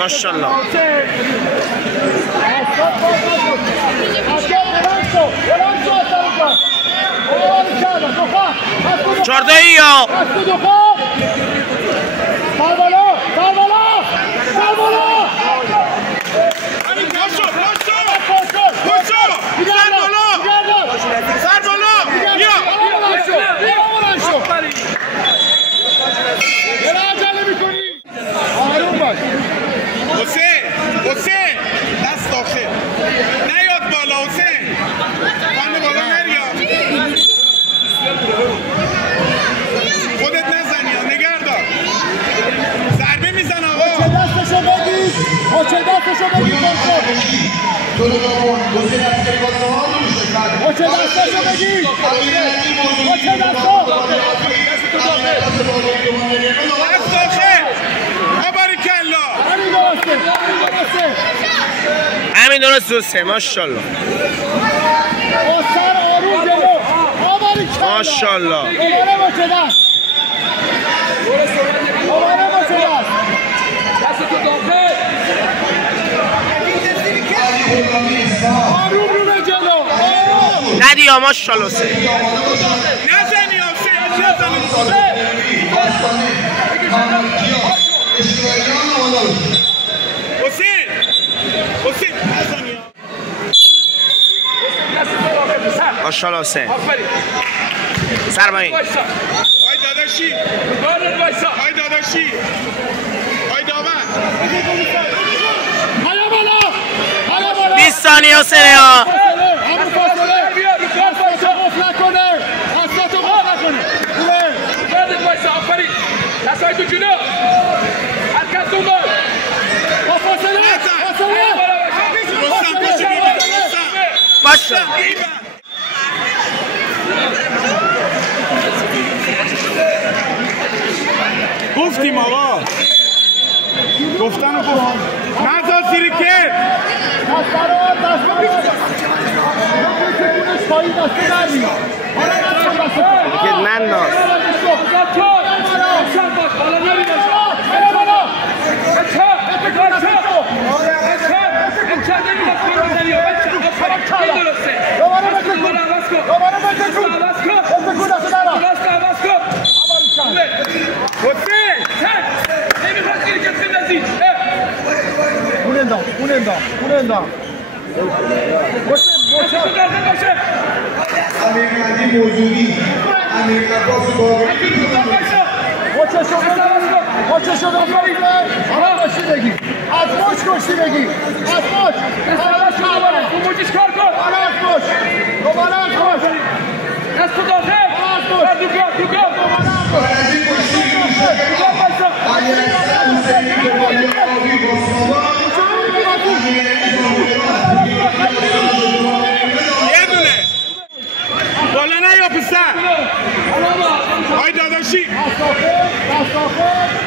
ماشاءالله. چارده یا حسین دست آخه نیاد بالا حسین بنده بالا نریا خودت نزنی یا نگردار ضربه میزن آقا دستشو بگید دستشو بگید دستشو بگید دست آخه باریکلا همین درسته ماشاءالله ماشاءالله ندیا ماشاءالله نزنی حسین نزنی ماشاءالله حسین سر بایین آی داداشی آی داداشی آی داور 20 ثانیه حسین ها گفتیم آقا گفتن و گفت نزا زیر که ننداز امیرمهدی موجودی امیر عباس باقری از مچ کشتی بگی از مچ یه دونه بالا نه یا پسر آی داداشی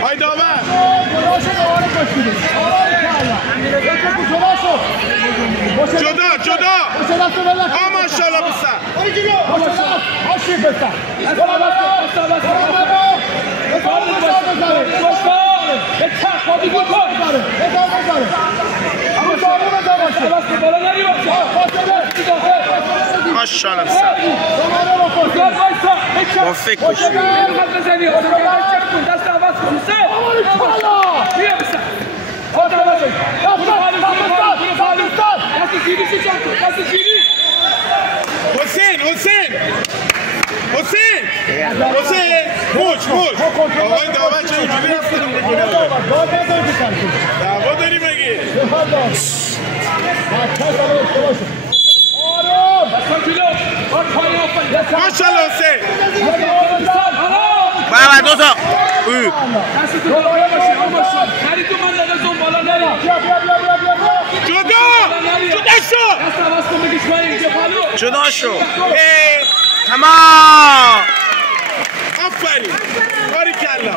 آی داور جدا ماشاءالله پسر ماشاءالله موفق باشی حسین موج آقای داور چه اینجوری رفتن دعوا داری مگه ماشاءالله حسین بابا دو تا جدا شو تمام آفرین باریکلا